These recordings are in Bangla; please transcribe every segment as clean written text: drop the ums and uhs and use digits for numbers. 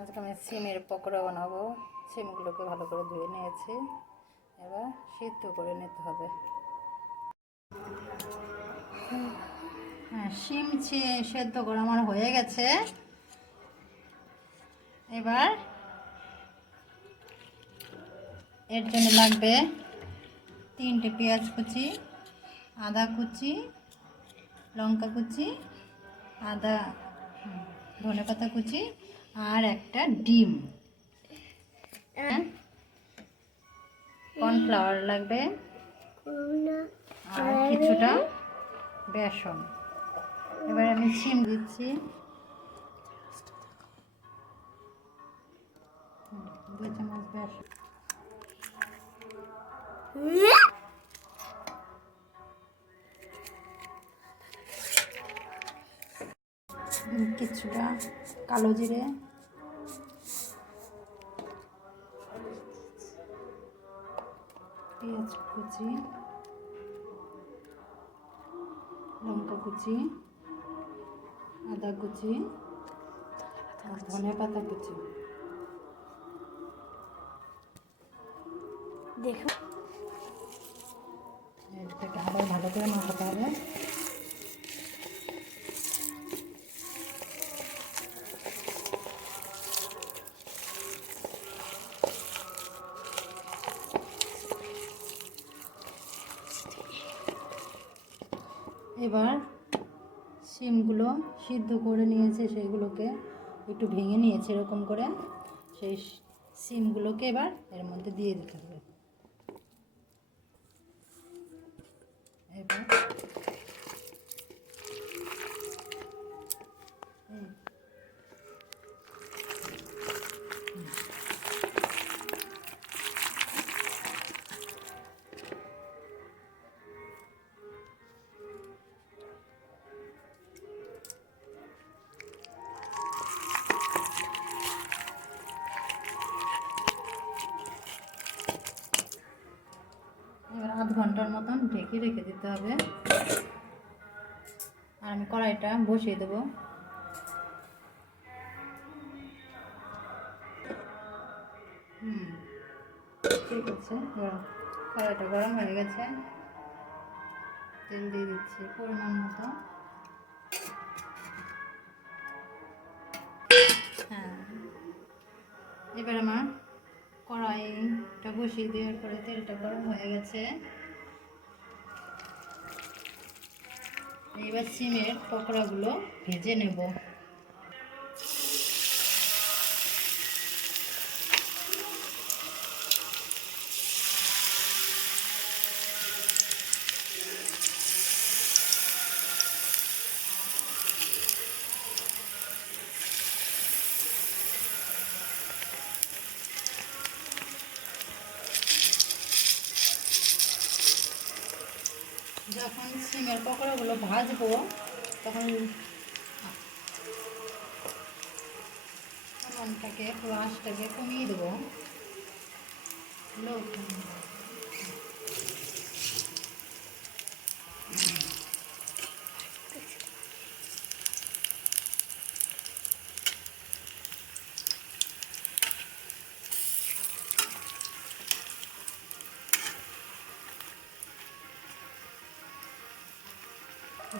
আজকে আমি সিমের পকোড়া বানাবো। সিমগুলোকে ভালো করে ধুয়ে নিয়েছি, এবার সিদ্ধ করে নিতে হবে। হ্যাঁ, সিম সেদ্ধ করা আমার হয়ে গেছে। এবার এর জন্য লাগবে 3টে পেঁয়াজ কুচি, আদা কুচি, লঙ্কা কুচি, ধনেপাতা কুচি আর একটা ডিম। কর্নফ্লাওয়ার লাগবে আর কিছুটা বেসন। এবার আমি সিম দিচ্ছি, 2 চামচ বেসন, কিছুটা কালো জিরে, পেঁয়াজ কুচি, লঙ্কা কুচি, আদা কুচি আর ধনেপাতা কুচি। দেখো এটাকে আবার ভালো করে মাখাতে হবে। এবার সিমগুলো সিদ্ধ করে নিয়েছে, সেগুলোকে একটু ভেঙে নিয়েছে এরকম করে। সেই সিমগুলোকে এবার এর মধ্যে দিয়ে দিতে হবে। এবার আধ ঘন্টার মতন ঢেকে রেখে দিতে হবে। আর আমি কড়াইটা বসিয়ে দেবো। ঠিক আছে, কড়াইটা গরম হয়ে গেছে। তেল দিয়ে দিচ্ছি পরিমাণ মতো। হ্যাঁ, এবার আমার কড়াইটা বসিয়ে দেওয়ার পরে তেলটা গরম হয়ে গেছে। এবার সিমের পকোড়াগুলো ভেজে নেব। যখন সিমের পকোড়াগুলো ভাজবো তখন উনুনটাকে আঁচটাকে কমিয়ে দেবো।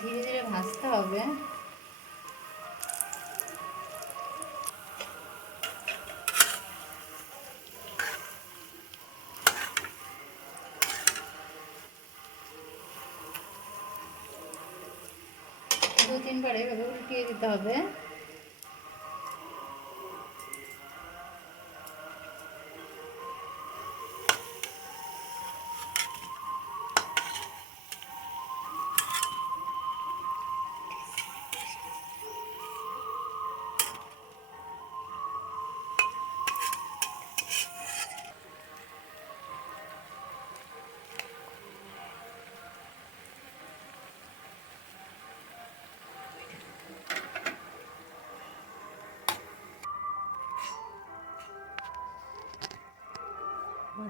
ধীরে ধীরে ভাজতে হবে। দু তিনবার এভাবে উল্টিয়ে দিতে হবে।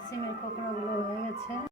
সিমের পকোড়াগুলো হয়ে গেছে।